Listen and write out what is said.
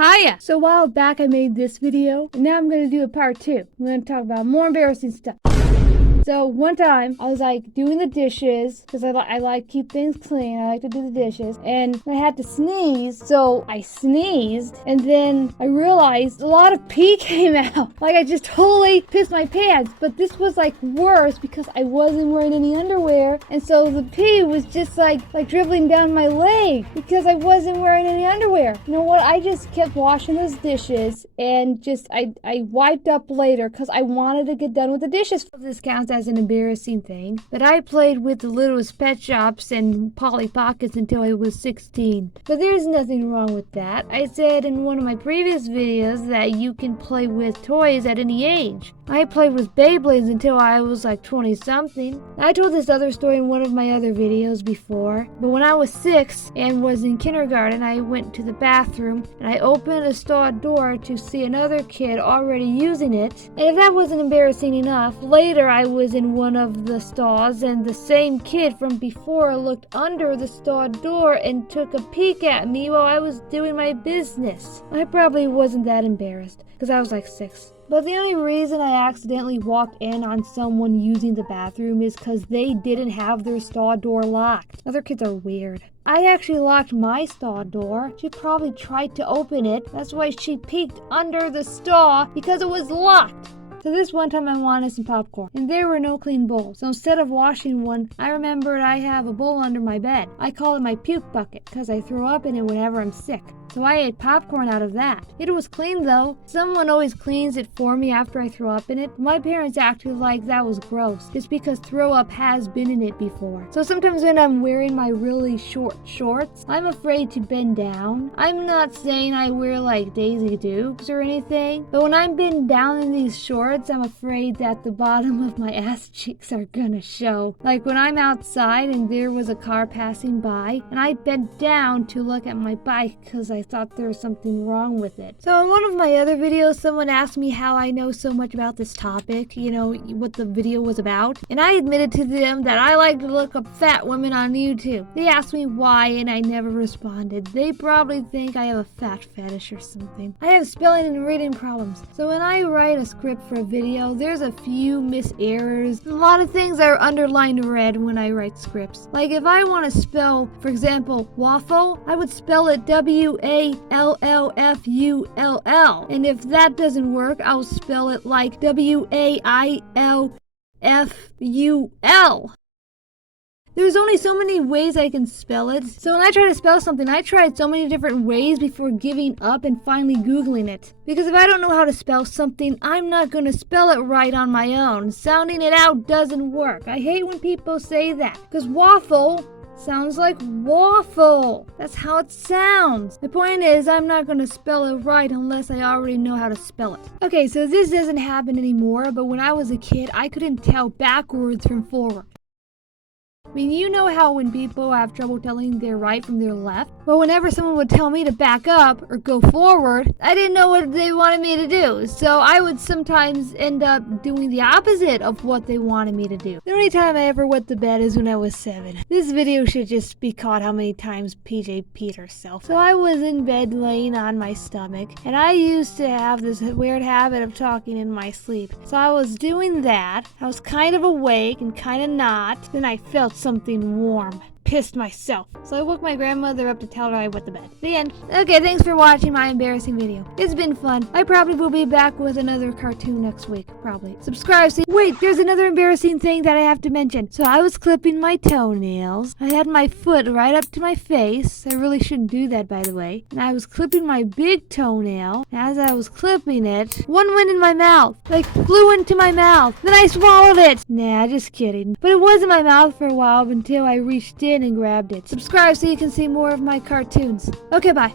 Hiya! So a while back I made this video, and now I'm going to do a part 2. I'm going to talk about more embarrassing stuff. So one time I was like doing the dishes because I like keep things clean. I like to do the dishes, and I had to sneeze. So I sneezed, and then I realized a lot of pee came out. Like I just totally pissed my pants. But this was like worse because I wasn't wearing any underwear, and so the pee was just like dribbling down my leg because I wasn't wearing any underwear. You know what? I just kept washing those dishes, and I wiped up later because I wanted to get done with the dishes. This counts as an embarrassing thing, but I played with the littlest pet shops and Polly Pockets until I was 16. But there's nothing wrong with that. I said in one of my previous videos that you can play with toys at any age. I played with Beyblades until I was like 20 something. I told this other story in one of my other videos before, but when I was 6 and was in kindergarten, I went to the bathroom and I opened a stall door to see another kid already using it. And if that wasn't embarrassing enough, later I was in one of the stalls and the same kid from before looked under the stall door and took a peek at me while I was doing my business. I probably wasn't that embarrassed because I was like 6. But the only reason I accidentally walked in on someone using the bathroom is because they didn't have their stall door locked. Other kids are weird. I actually locked my stall door. She probably tried to open it. That's why she peeked under the stall, because it was locked. So this one time I wanted some popcorn, and there were no clean bowls. So instead of washing one, I remembered I have a bowl under my bed. I call it my puke bucket because I throw up in it whenever I'm sick. So I ate popcorn out of that. It was clean though. Someone always cleans it for me after I throw up in it. My parents acted like that was gross, just because throw up has been in it before. So sometimes when I'm wearing my really short shorts, I'm afraid to bend down. I'm not saying I wear like Daisy Dukes or anything, but when I'm bent down in these shorts, I'm afraid that the bottom of my ass cheeks are gonna show. Like when I'm outside and there was a car passing by, and I bent down to look at my bike because I thought there was something wrong with it. So in one of my other videos, someone asked me how I know so much about this topic, you know, what the video was about. And I admitted to them that I like to look up fat women on YouTube. They asked me why, and I never responded. They probably think I have a fat fetish or something. I have spelling and reading problems. So when I write a script for a video, there's a few miss errors. A lot of things are underlined red when I write scripts. Like if I want to spell, for example, waffle, I would spell it WALLFULL. And if that doesn't work, I'll spell it like WAILFUL. There's only so many ways I can spell it. So when I try to spell something, I tried so many different ways before giving up and finally Googling it. Because if I don't know how to spell something, I'm not going to spell it right on my own. Sounding it out doesn't work. I hate when people say that. Because waffle sounds like waffle. That's how it sounds. The point is, I'm not going to spell it right unless I already know how to spell it. Okay, so this doesn't happen anymore, but when I was a kid, I couldn't tell backwards from forward. I mean, you know how when people have trouble telling their right from their left? Well, whenever someone would tell me to back up or go forward, I didn't know what they wanted me to do. So I would sometimes end up doing the opposite of what they wanted me to do. The only time I ever wet the bed is when I was 7. This video should just be caught how many times PJ peed herself. So I was in bed laying on my stomach, and I used to have this weird habit of talking in my sleep. So I was doing that. I was kind of awake and kind of not. Then I felt something warm. Pissed myself. So I woke my grandmother up to tell her I wet the bed. The end. Okay, thanks for watching my embarrassing video. It's been fun. I probably will be back with another cartoon next week. Probably. Subscribe. Wait, there's another embarrassing thing that I have to mention. So I was clipping my toenails. I had my foot right up to my face. I really shouldn't do that, by the way. And I was clipping my big toenail. As I was clipping it, one went in my mouth. Like, flew into my mouth. Then I swallowed it. Nah, just kidding. But it was in my mouth for a while until I reached in and grabbed it. Subscribe so you can see more of my cartoons. Okay, bye.